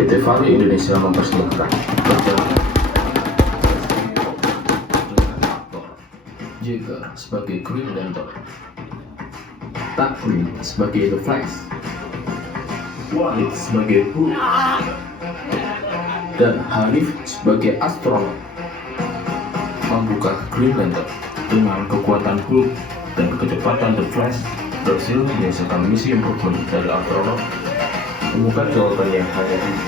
PT Vale Indonesia mempersembahkan perjalanan Jaeger sebagai Green Lantern, Takvim sebagai The Flash, Wahid sebagai Hulk, dan Hanif sebagai astronot. Membuka Green Lantern dengan kekuatan Hulk dan kecepatan The Flash berhasil menyelesaikan misi improvement dari astronot. Bukan jawabannya hanya ini.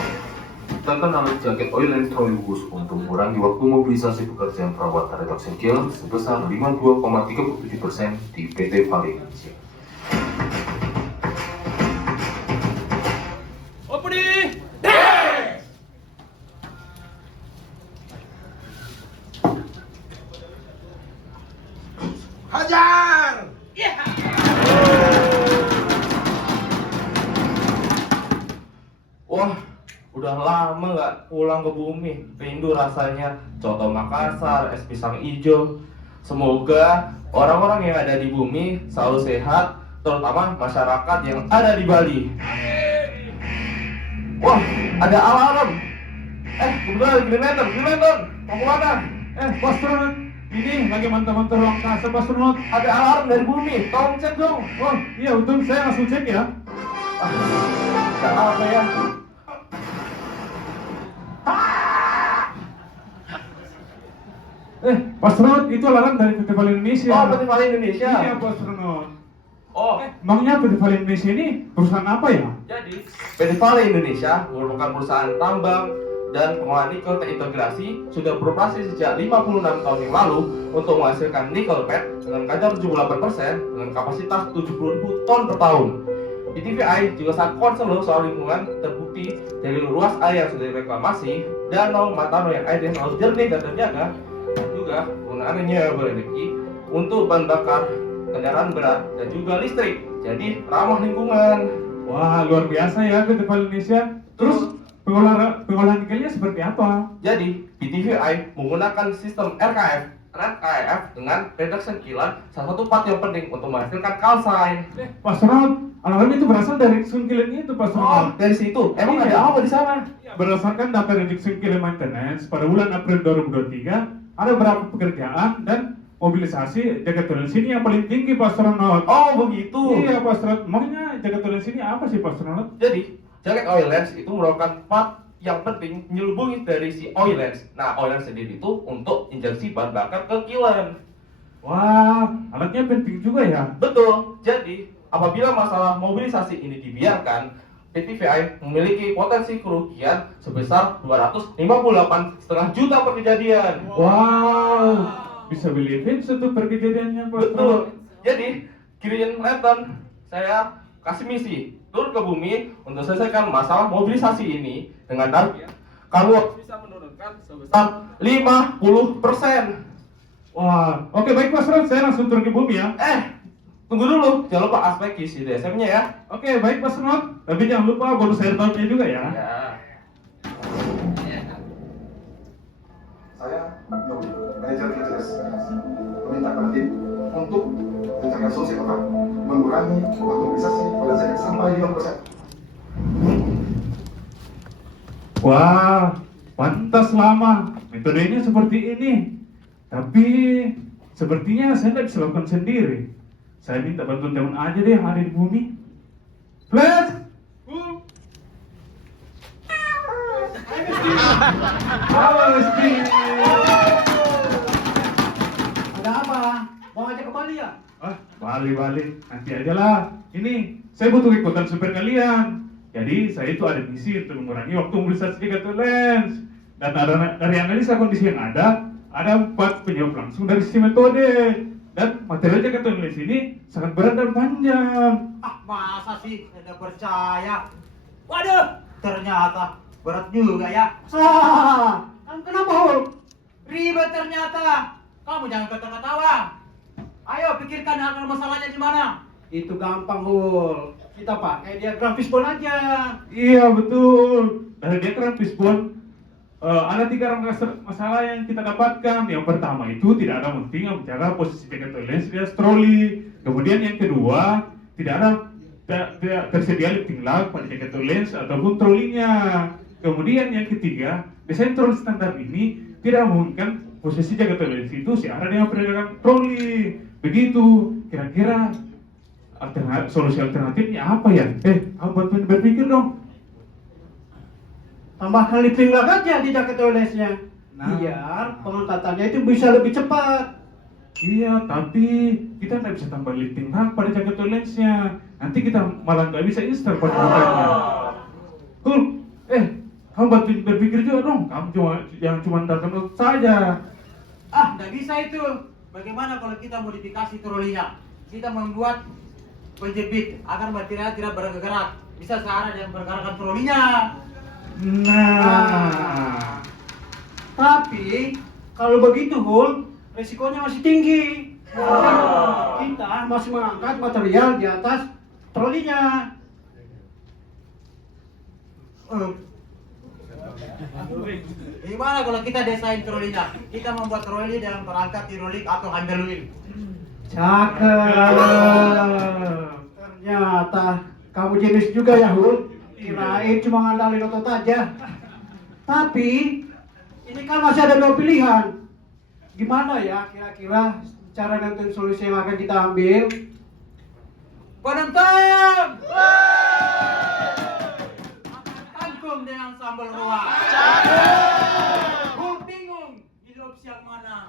Terkenal jaket oil and trolleybus untuk mengurangi waktu mobilisasi pekerjaan perawatan reduction kill sebesar 52,37% di PT Vale Indonesia. Opening! Hajar! Wah, udah lama nggak pulang ke bumi. Rindu rasanya coto Makassar, es pisang hijau. Semoga orang-orang yang ada di bumi selalu sehat, terutama masyarakat yang ada di Bali. Wah, ada alarm. Kebetulan Green Lantern, mau kemana? Astronot, ini lagi mantap-mantap ruang angkasa, astronot. Ada alarm dari bumi, tolong cek dong. Oh, iya, untung saya langsung cek ya. Ada apa ya? Astronot, itu alarm dari PT Vale Indonesia. Oh, PT Vale Indonesia. Iya, astronot. Oh, Emangnya PT Vale Indonesia ini perusahaan apa ya? jadi PT Vale Indonesia merupakan perusahaan tambang dan pengolahan nikel terintegrasi sudah beroperasi sejak 56 tahun yang lalu untuk menghasilkan nikel pet dengan kadar 78% dengan kapasitas 70.000 ton per tahun. PTVI juga sangat concern loh soal lingkungan, terbukti dari luas air yang sudah direklamasi, danau, matano yang airnya selalu jernih dan terjaga, dan juga penggunaan renewable energy untuk bahan bakar kendaraan berat dan juga listrik, jadi ramah lingkungan. Wah, luar biasa ya PT Vale Indonesia. Terus pengolahan nikelnya seperti apa? Jadi PTVI menggunakan sistem RKF dengan reduction kill, salah satu part yang penting untuk menghasilkan kalsine. Astronot, alarm itu berasal dari sunkilan itu, Oh, astronot. dari situ. Emang Iya. ada apa di sana? Berdasarkan data reduction kill maintenance pada bulan April 2023, ada beberapa pekerjaan dan mobilisasi jaga tulen sini yang paling tinggi, Pak Astronot. Oh, begitu. Iya, Pak Astronot. Makanya jaga tulen sini apa sih, Pak Astronot? Jadi, jaket oil lens itu merupakan part yang penting nyelubungi dari si oil lens. Nah, oil lens sendiri itu untuk injeksi bahan bakar ke kiln. Wah, alatnya penting juga ya. Betul. Jadi, apabila masalah mobilisasi ini dibiarkan, PTVI memiliki potensi kerugian sebesar 258,5 juta per kejadian. Wow, bisa believin satu perkejadiannya, Pak Astronot. Betul. Jadi, Green Lantern saya kasih misi turun ke bumi untuk selesaikan masalah mobilisasi ini dengan target kamu bisa menurunkan sebesar 50%. Wah, oke baik Pak Astronot, saya langsung turun ke bumi ya. Tunggu dulu, jangan lupa aspek isi DSM-nya ya. Oke, baik Pak Astronot. Tapi jangan lupa bonus air tahunnya juga ya. Ya. Saya manajer KCS meminta tim untuk mencari solusi apa mengurangi waktu mobilisasi pada zakat sampai 5%. Wah, pantas lama. Metodenya seperti ini. Tapi sepertinya saya tidak bisa lakukan sendiri. Saya minta bantuan teman aja deh yang ada di bumi. Flash! Halo, Steve. Ada apa? Mau ngajak ke Bali ya? Bali. Nanti aja lah. Ini, saya butuh ikutan super kalian. Jadi, saya itu ada misi untuk mengurangi waktu mobilisasi jaga lens. Dan dari analisa kondisi yang ada 4 penyebab langsung dari sisi metode. Dan material jaga lens ini sangat berat dan panjang. Masa sih? Tidak percaya. Waduh, ternyata berat juga ya. Kenapa, Hul? Ribet ternyata. Kamu jangan ketawa-ketawa. Ayo pikirkan akar masalahnya di mana. Itu gampang, Hul. Kita pakai diagram fishbone aja. Iya, betul. Dari diagram fishbone, ada 3 masalah yang kita dapatkan. Yang pertama itu tidak ada penting yang menjaga posisi jaga lens di troli. Kemudian yang kedua, tidak tersedia lifting lag pada jaga lens ataupun trolinya. Kemudian yang ketiga, desain troli standar ini tidak memungkinkan posisi jaga turbulensi itu searah dengan pergerakan troli. Begitu, kira-kira solusi alternatifnya apa ya? Kamu bantuin berpikir dong. Tambahkan lifting lag aja di jaket toiletnya. Biar pengangkatannya itu bisa lebih cepat. Iya, tapi kita nggak bisa tambah lifting lag pada jaket toiletnya. Nanti kita malah nggak bisa install pada motornya. Kamu bantuin berpikir juga dong. Kamu jangan cuma datang saja. Nggak bisa itu. Bagaimana kalau kita modifikasi trolinya? Kita membuat penjepit agar material tidak bergerak, bisa searah dengan pergerakan trolinya. Nah, Tapi kalau begitu Hul, resikonya masih tinggi. Kita masih mengangkat material di atas trolinya. Gimana kalau kita desain trolinya? Kita membuat troli dengan perangkat hidrolik atau handle wheel. Cakep. Ternyata kamu jenis juga ya Hul. Kirain cuma ngandalin otot aja. Tapi ini kan masih ada dua pilihan. Gimana ya kira-kira cara nentuin solusi yang akan kita ambil? Penonton! Kangkung dengan sambal roa. Hul bingung hidup siang mana?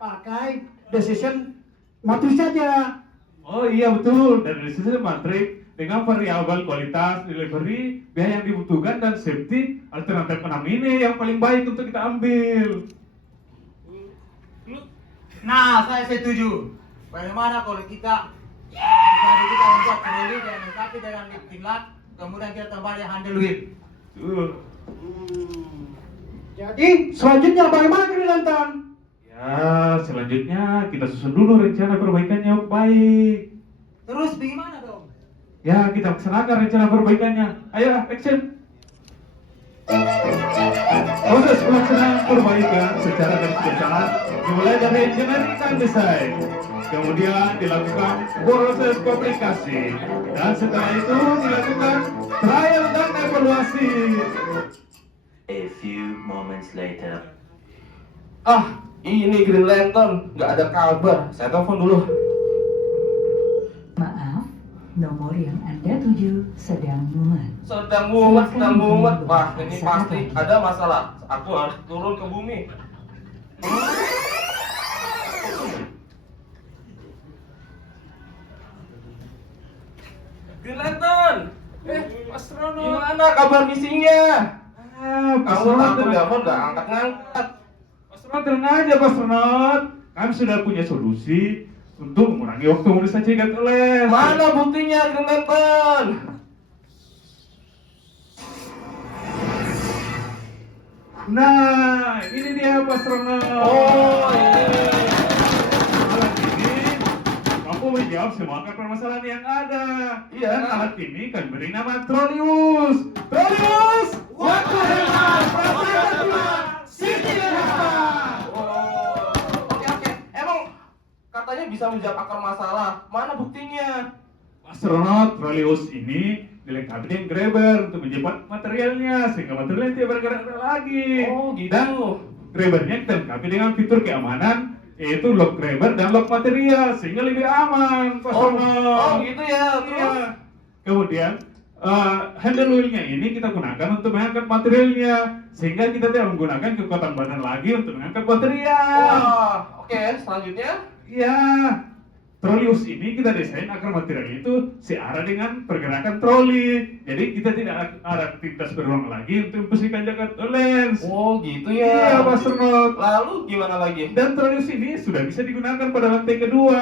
Pakai decision matrix saja. oh iya betul. Dan dari sisi matrik dengan variabel kualitas, delivery, biaya yang dibutuhkan dan safety, alternatif 6 ini yang paling baik untuk kita ambil. Nah, saya setuju. Bagaimana kalau kita membuat troli dan melengkapi dengan lifting lag, kemudian kita tambah dengan handle wheel. Jadi selanjutnya bagaimana Krilantan? Ya, selanjutnya kita susun dulu rencana perbaikannya yang baik. Terus bagaimana dong? Ya, kita laksanakan rencana perbaikannya. Ayo, action! Proses pelaksanaan perbaikan secara garis besar dimulai dari engineering dan desain. Kemudian dilakukan proses komunikasi. Dan setelah itu dilakukan trial dan evaluasi. A few moments later. Ini Green Lantern, nggak ada kabar. Saya telepon dulu. Maaf, nomor yang Anda tuju sedang mumet. Sedang mumet. Wah, ini pasti ada masalah. Aku harus turun ke bumi. Green Lantern, Astronot. gimana kabar misinya? Kamu Astronot, telepon nggak angkat-ngangkat. Astronot, tenang aja, Pak Astronot. Kami sudah punya solusi untuk mengurangi waktu menulis cegat les. Mana buktinya Green Lantern? Nah, ini dia Pak Astronot. Oh, ini. Alat ini mampu menjawab semua permasalahan yang ada. Iya. Dan alat ini kan beri nama Trolius. Trolius, waktu hemat, perasaan Tuhan, Siti hemat. Oke. Emang katanya bisa menjawab akar masalah. Mana buktinya? Astronot Trolius ini dilengkapi dengan grabber untuk menjepit materialnya sehingga materialnya tidak bergerak lagi. Oh, gitu. Dan grabbernya dilengkapi dengan fitur keamanan yaitu lock grabber dan lock material sehingga lebih aman. Pak Astronot. Oh, gitu ya. Terus? Iya. Kemudian handle wheelnya ini kita gunakan untuk mengangkat materialnya sehingga kita tidak menggunakan kekuatan badan lagi untuk mengangkat material. Wah, oke. Selanjutnya? Ya, Trolius ini kita desain agar material itu searah dengan pergerakan troli. Jadi kita tidak ada aktivitas berulang lagi untuk membersihkan jaket lens. Oh, gitu Iya, ya. Pak Astronot. Lalu gimana lagi? Dan Trolius ini sudah bisa digunakan pada lantai kedua.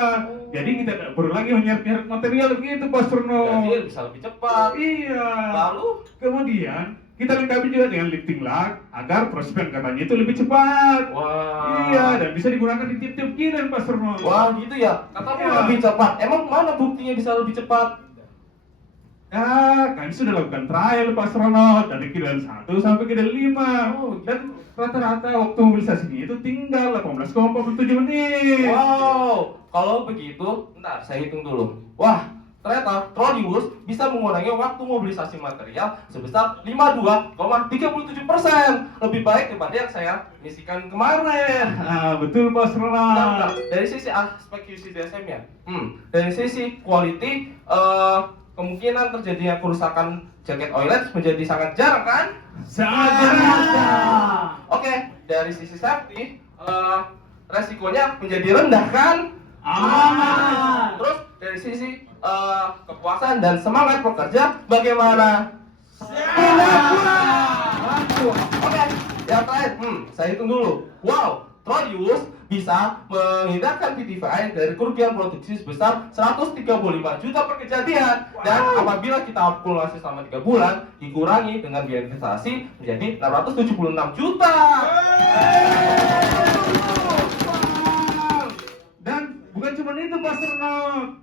Jadi kita tidak perlu lagi menyeret-nyeret material begitu, Pak Astronot. Jadi bisa lebih cepat. Iya. Lalu? Kemudian kita lengkapi juga dengan lifting lag agar proses pengangkatannya itu lebih cepat. Wah. Iya, dan bisa digunakan di tiap-tiap kiran, Pak Astronot. Wah, gitu ya. Katamu Iya. lebih cepat. Emang mana buktinya bisa lebih cepat? Ya, kami sudah lakukan trial Pak Astronot dari kiran 1 sampai kiran 5. Oh, Dan rata-rata waktu mobilisasinya itu tinggal 18,47 menit. Wow. Kalau begitu, ntar saya hitung dulu. Wah, ternyata Trollius bisa mengurangi waktu mobilisasi material sebesar 52,37%. Lebih baik daripada yang saya misikan kemarin. Betul Pak Astronot. Bentar. Dari sisi aspek UCDSM-nya, dari sisi quality, kemungkinan terjadinya kerusakan jaket oilets menjadi sangat jarang kan? Sangat jarang. Oke, dari sisi safety, resikonya menjadi rendah kan? Aman. Terus dari sisi kepuasan dan semangat pekerja bagaimana? Oke, yang terakhir, saya hitung dulu. Wow, Trollius bisa menghindarkan PTVI dari kerugian produksi sebesar 135 juta per kejadian. Dan apabila kita akumulasi selama 3 bulan, dikurangi dengan biaya investasi menjadi 676 juta. Dan bukan cuma itu Pak Astronot.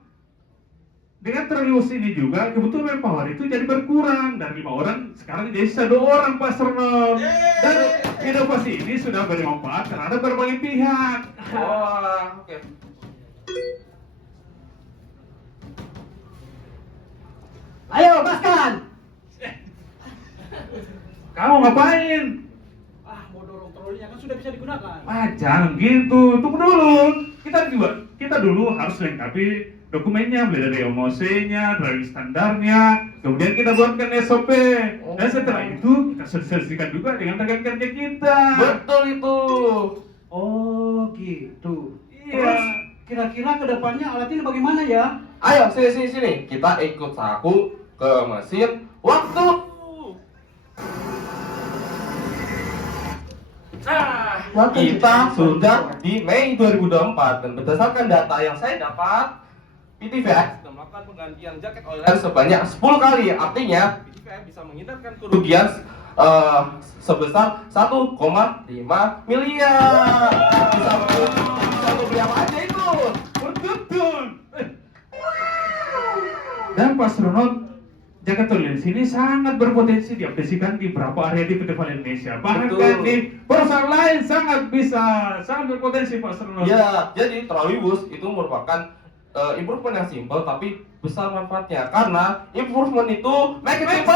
Dengan Trollius ini juga kebetulan power itu jadi berkurang dari 5 orang sekarang jadi 1 orang Pak Astronot. Dan inovasi ini sudah bermanfaat terhadap berbagai pihak. Wah, oke. Ayo, lepaskan! Kamu ngapain? Mau dorong trolinya kan sudah bisa digunakan. Jangan gitu. Tunggu dulu. Kita dulu harus lengkapi dokumennya, mulai dari MOC-nya, driving standarnya, kemudian kita buatkan SOP. Dan setelah itu kita sosialisasikan juga dengan rekan kerja kita. Betul itu. Oh, gitu. Iya. Terus, kira-kira kedepannya alat ini bagaimana ya? Ayo, sini. Kita ikut aku ke mesin waktu. Nah, kita sudah di Mei 2024 dan berdasarkan data yang saya dapat, PTVI sudah melakukan penggantian jaket oiler sebanyak 10 kali. Artinya, PTVI bisa menghindarkan kerugian sebesar 1,5 miliar. Bisa beli apa aja itu? Betul. Dan Pak Astronot, jaket oilets ini sangat berpotensi diaplikasikan di beberapa area di pedesaan Indonesia. Bahkan Betul. di perusahaan lain sangat berpotensi Pak Astronot. Ya, jadi Trollius itu merupakan improvement yang simple tapi besar manfaatnya karena improvement itu make it simple.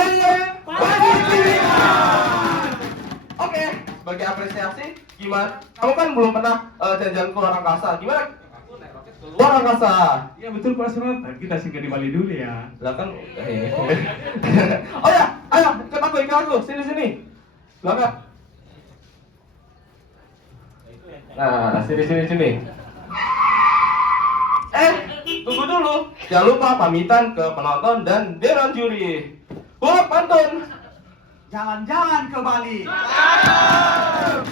Oke, sebagai apresiasi gimana? Kamu kan belum pernah jalan-jalan ke luar angkasa. Gimana? Aku naik roket ke luar angkasa. Ya betul Pak Astronot. Kita singgah di Bali dulu ya. Lah kan oh ya, ayo ikut aku. Sini. Belakang. Nah, sini. Tunggu dulu. Jangan lupa pamitan ke penonton dan dewan juri. Pantun. Jangan-jangan ke Bali. Makan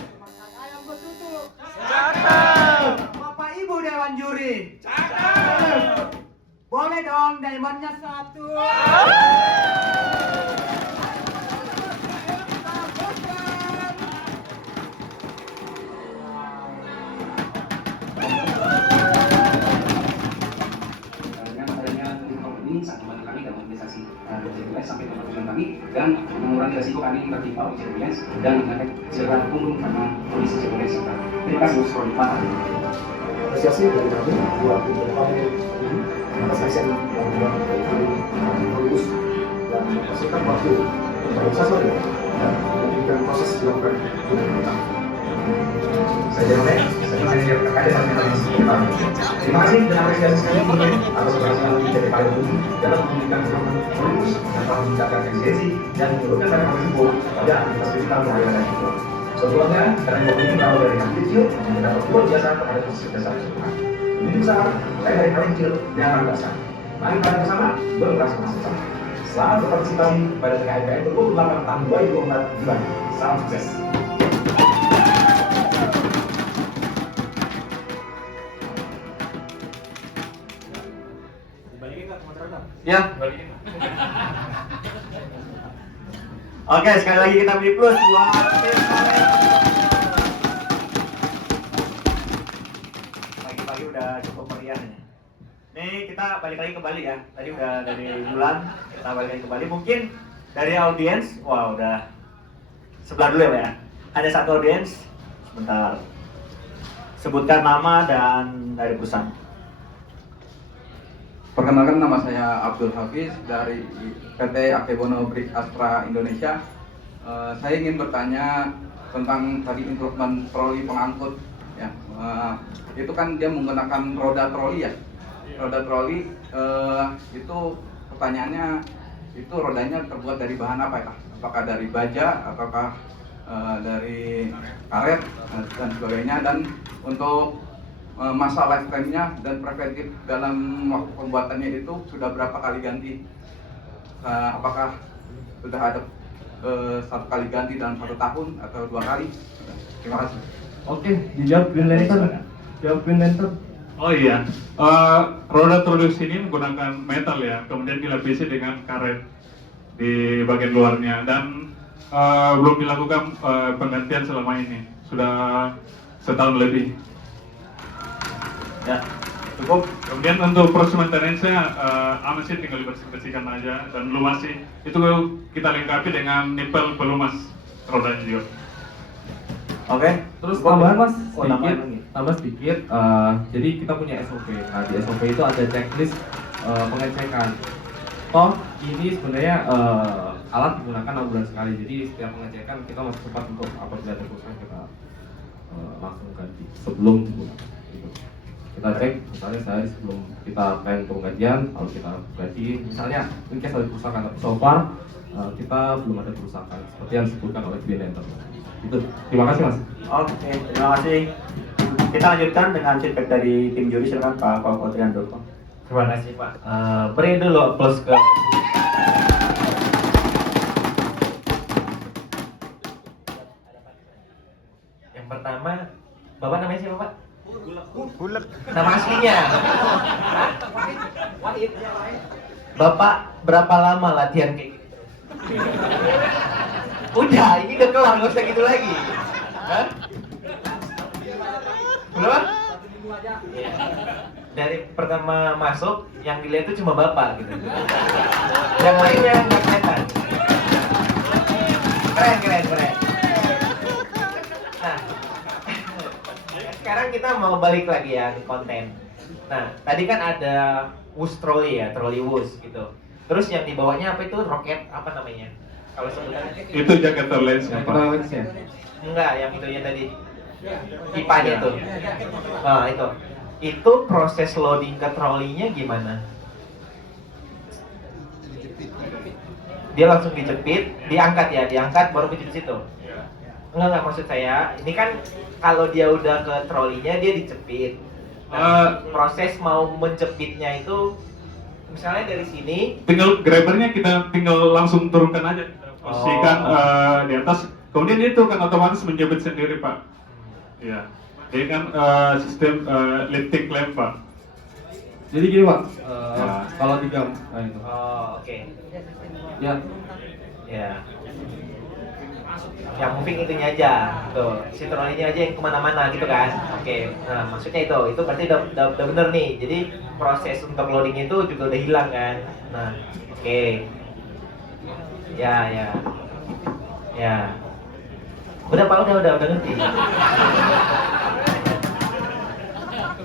ayam betutu. Bapak Ibu Dewan Juri. Boleh dong diamondnya 1. Dengan adanya teknologi ini sangat membantu kami dalam mobilisasi kerja sampai ke tujuan kami dan mengurangi resiko kami tertimpa uji ambulans dan mencapai segera punggung karena kondisi ambulans serta. Terima kasih untuk sekolah. Apresiasi dari kami buat beberapa ini atas action yang dilakukan oleh Trollius dan menghasilkan waktu untuk saja dan menjadikan proses dilakukan dengan benar. Saya Oleh, saya manajer KKD dan terima kasih dan apresiasi sekali atas keberhasilan PT Payung Bumi dalam memberikan program Trollius dan telah meningkatkan efisiensi dan menurunkan tarif risiko pada aktivitas digital di area risiko. Sebelumnya, karena ini kalau dari yang kecil mendapat luar biasa kepada proses dasar keseluruhan. Ini besar, saya dari paling kecil dan paling besar. Mari kita bersama bergerak sama-sama. Selamat berpartisipasi pada TKIPM 28 tahun 2024 di Bali. Salam sukses. Ya, Oke, sekali lagi kita beri plus buat tim Saleh. Pagi-pagi udah cukup meriah nih. Nih kita balik lagi ke Bali ya. Tadi udah dari bulan, kita balik lagi ke Bali. Mungkin dari audiens, wah udah sebelah dulu ya Pak ya. Ada satu audiens, sebentar. Sebutkan nama dan dari perusahaan. Perkenalkan, nama saya Abdul Hafiz dari PT Akebono Brick Astra Indonesia. Saya ingin bertanya tentang tadi improvement troli pengangkut. Ya, itu kan dia menggunakan roda troli ya. Roda troli itu pertanyaannya, itu rodanya terbuat dari bahan apa ya? Apakah dari baja ataukah dari karet dan sebagainya, dan untuk masa lifetime-nya dan preventif dalam waktu pembuatannya itu sudah berapa kali ganti? Apakah sudah ada satu kali ganti dalam 1 tahun atau 2 kali? Terima kasih. Oke, dijawab Green Lantern. Jawab Green Lantern. Oh iya, roda troli ini menggunakan metal ya, kemudian dilapisi dengan karet di bagian luarnya, dan belum dilakukan penggantian selama ini, sudah setahun lebih. Ya, cukup. Kemudian untuk proses maintenance-nya aman sih, tinggal dibersihkan aja, dan lumasi itu kita lengkapi dengan nipel pelumas rodanya juga. Oke, Terus cukup. tambahan mas, Oh, tambah sedikit. Jadi kita punya SOP. Nah, di SOP itu ada checklist pengecekan. Toh ini sebenarnya alat digunakan 6 bulan sekali. Jadi setiap pengecekan kita masih cepat untuk apabila ada kerusakan kita langsung ganti sebelum digunakan. Gitu. Kita cek misalnya sehari sebelum kita plan penggantian, lalu kita ganti. Misalnya in case ada kerusakan, tapi so far kita belum ada kerusakan seperti yang disebutkan oleh Green Lantern. Itu. Terima kasih mas. Oke, terima kasih. Kita lanjutkan dengan feedback dari tim juri. Silakan Pak Koko Triandoko. Terima kasih Pak. Beri dulu plus ke. Yang pertama, Bapak namanya siapa Pak? Bulet. Nama aslinya? Wahid. Bapak berapa lama latihan kayak gitu? Udah, ini udah kelar, nggak usah gitu lagi. Hah? Belum? Iya. Dari pertama masuk, yang dilihat itu cuma Bapak gitu. Yang lainnya nggak kelihatan. Keren. Nah, sekarang kita mau balik lagi ya ke konten. Nah, tadi kan ada wush trolley ya, trolley wush gitu. Terus yang dibawanya apa itu? Roket, apa namanya? Kalau sebutannya Itu Jakarta Lens ya Pak? enggak, yang itunya tadi pipanya itu. Nah, itu proses loading ke trolinya gimana? Dia langsung dijepit, diangkat baru kejepit situ. Enggak, maksud saya, ini kan kalau dia udah ke trolinya dia dijepit. Nah, proses mau menjepitnya itu misalnya dari sini, tinggal grabbernya kita tinggal langsung turunkan aja, kita posisikan di atas, kemudian itu kan otomatis menjepit sendiri Pak. Iya, jadi kan sistem lifting clamp Pak. Jadi gini Pak, kalau tiga, itu. oke. Ya. Yang moving itunya aja, tuh si trolinya aja yang kemana-mana gitu kan. Oke, nah maksudnya itu berarti udah bener nih. Jadi proses untuk loading itu juga udah hilang kan. Nah, oke. Ya. Udah Pak, udah ngerti.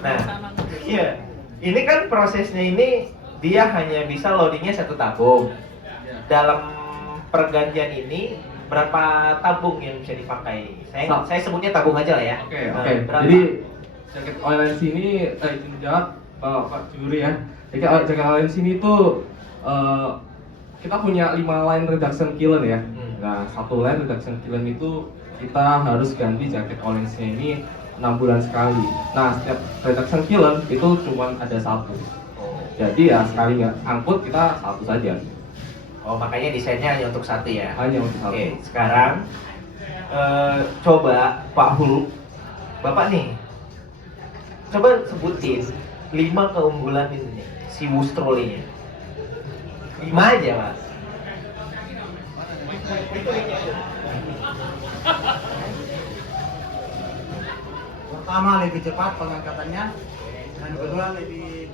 Nah, iya. Ini kan prosesnya ini dia hanya bisa loadingnya 1 tabung. Dalam pergantian ini berapa tabung yang bisa dipakai? Saya sebutnya tabung aja lah ya. Oke. Berapa? Jadi jaket oil sini, izin jawab Pak Juri ya. Jaket oil sini itu kita punya 5 line reduction kiln ya. Nah, 1 line reduction kiln itu kita harus ganti jaket oil-nya ini 6 bulan sekali. Nah, setiap reduction kiln itu cuma ada 1. Jadi ya sekali nggak angkut kita 1 saja. Oh, makanya desainnya hanya untuk 1 ya? Hanya untuk 1. Oke, sekarang coba Pak Hulk, Bapak nih, coba sebutin 5 keunggulan ini si wush trolley-nya. 5 aja Mas. Pertama, lebih cepat pengangkatannya, dan kedua lebih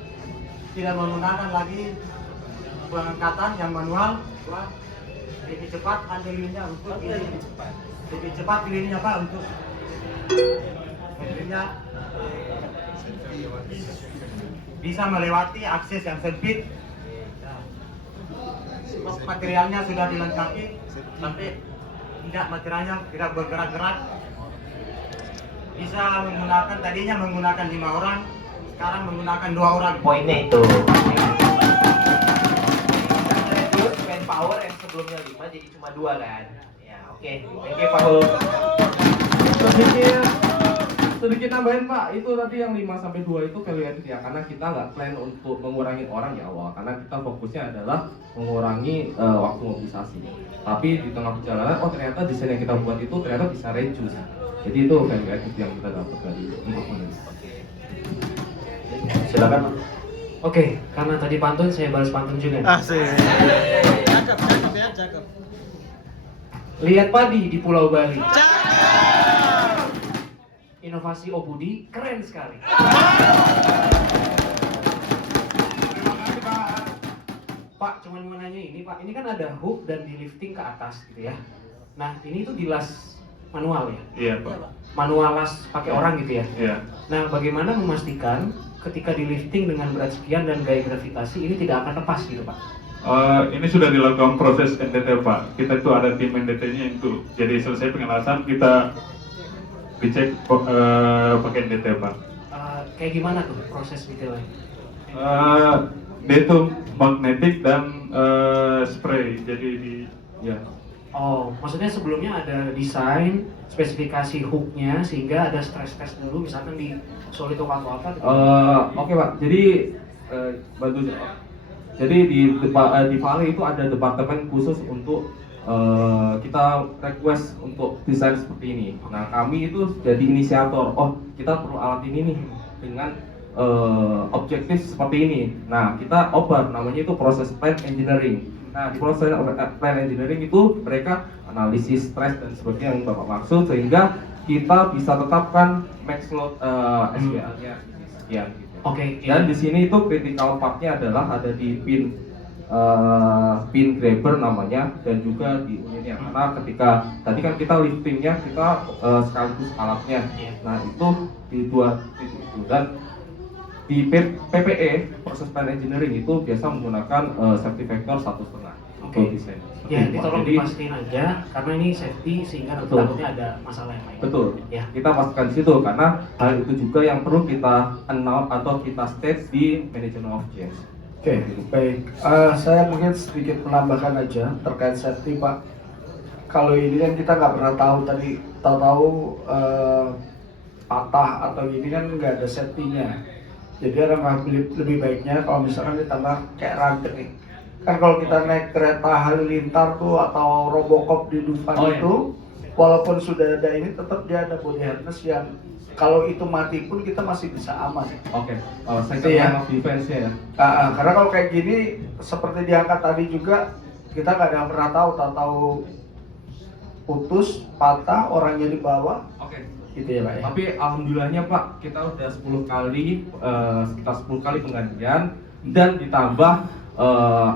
tidak menggunakan lagi pengangkatan yang manual. Dua, lebih cepat handlingnya untuk ini. Lebih cepat pilihnya Pak untuk handlingnya. bisa melewati akses yang sempit. Materialnya sudah dilengkapi, tapi tidak materialnya tidak bergerak-gerak. Bisa menggunakan, tadinya menggunakan 5 orang, sekarang menggunakan 2 orang. Poinnya itu. Reduce manpower yang sebelumnya 5 jadi cuma 2 kan? Ya oke. Thank you Pak Hul. Sedikit nambahin Pak, itu tadi yang 5 sampai 2 itu value added ya, karena kita nggak plan untuk mengurangi orang di awal, karena kita fokusnya adalah mengurangi waktu mobilisasi. Tapi di tengah perjalanan, oh ternyata desain yang kita buat itu ternyata bisa reduce. Jadi itu value added yang kita dapat dari improvement. Silakan. Oke, karena tadi pantun saya balas pantun juga. Asik. Cakep. Lihat padi di Pulau Bali. Inovasi Obudi keren sekali. Pak, cuman mau nanya ini Pak, ini kan ada hook dan di lifting ke atas gitu ya. Nah ini tuh dilas manual ya? Iya Pak. Manual las pakai orang gitu ya? Iya. Nah bagaimana memastikan ketika di lifting dengan berat sekian dan gaya gravitasi ini tidak akan lepas gitu Pak? Ini sudah dilakukan proses NDT Pak. Kita itu ada tim NDT-nya itu. Jadi selesai pengelasan kita dicek pakai NDT Pak. Kayak gimana tuh proses detailnya? Dia itu magnetik dan spray. Jadi di ya. Oh, maksudnya sebelumnya ada desain, spesifikasi hooknya sehingga ada stress test dulu misalkan di Solito atau apa? Oke Pak, jadi bantu Pak. Jadi di Vale itu ada departemen khusus untuk kita request untuk desain seperti ini. Nah kami itu jadi inisiator. Oh kita perlu alat ini nih dengan objektif seperti ini. Nah kita oper namanya itu proses plan engineering. Nah di proses plan engineering itu mereka analisis stress dan sebagainya yang Bapak maksud sehingga kita bisa tetapkan max load SPL-nya sekian. Oke. Dan di sini itu critical part-nya adalah ada di pin grabber namanya dan juga di unitnya. Karena ketika tadi kan kita liftingnya kita sekaligus alatnya. Nah itu di 2 titik itu dan di PPE proses plan engineering itu biasa menggunakan safety factor 1,5 untuk desain. Ya, jadi tolong dipastikan aja karena ini safety sehingga takutnya ada masalah yang lain. Betul. Ya. Kita pastikan di situ karena hal itu juga yang perlu kita announce atau kita state di management of change. Oke, baik. Saya mungkin sedikit menambahkan aja terkait safety Pak. Kalau ini kan kita nggak pernah tahu tadi, tahu-tahu patah atau gini kan nggak ada safety-nya. Jadi ada lebih baiknya kalau misalkan ditambah kayak rantai nih. Kan kalau kita naik kereta halilintar tuh atau Robocop di Dufan itu, walaupun sudah ada ini tetap dia ada body harness yang kalau itu mati pun kita masih bisa aman. Oke. Second line of defense-nya ya. Karena kalau kayak gini seperti diangkat tadi juga kita nggak ada pernah tahu putus, patah, orangnya di bawah. Oke. Gitu ya Pak ya. Tapi alhamdulillahnya Pak kita udah 10 kali sekitar 10 kali penggantian dan ditambah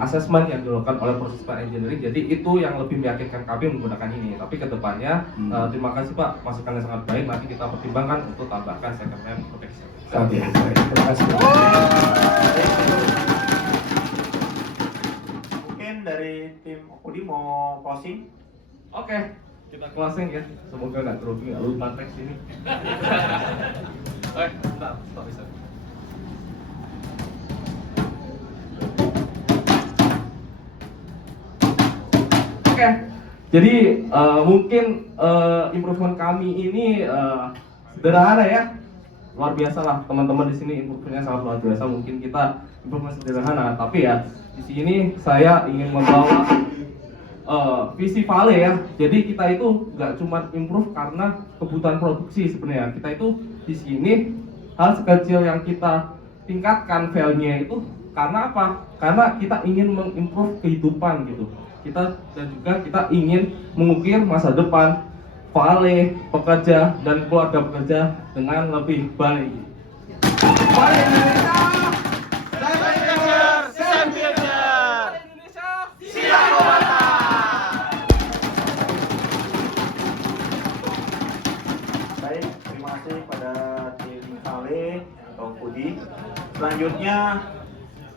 asesmen yang dilakukan oleh proses plan engineering. Jadi itu yang lebih meyakinkan kami menggunakan ini. Tapi kedepannya terima kasih Pak masukan yang sangat baik. Nanti kita pertimbangkan untuk tambahkan second line protection. Oke, terima kasih. Mungkin dari tim Udi mau closing? Oke, kita closing ya. Semoga nggak terlalu lupa teks ini. Oke, bentar, stop bisa. Oke, jadi mungkin improvement kami ini sederhana ya, luar biasa lah teman-teman di sini improvementnya sangat luar biasa. Mungkin kita improvement sederhana, tapi ya di sini saya ingin membawa visi Vale ya. Jadi kita itu nggak cuma improve karena kebutuhan produksi sebenarnya. Kita itu di sini hal sekecil yang kita tingkatkan value-nya itu karena apa? Karena kita ingin mengimprove kehidupan gitu. Kita dan juga kita ingin mengukir masa depan Vale, pekerja dan keluarga pekerja dengan lebih baik. Vale Indonesia, Save Future, Indonesia, siap mata. Baik, terima kasih pada tim Vale atau Udi. Selanjutnya Selanjutnya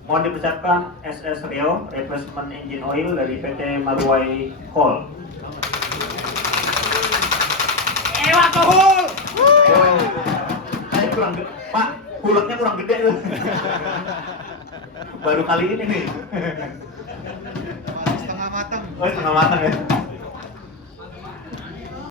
mohon dipersiapkan SS Rio, replacement engine oil dari PT Marwai Coal. Ewa kohul! Saya kurang gede, Pak, huleknya kurang gede tuh. Baru kali ini nih. Setengah matang. Oh, setengah matang ya.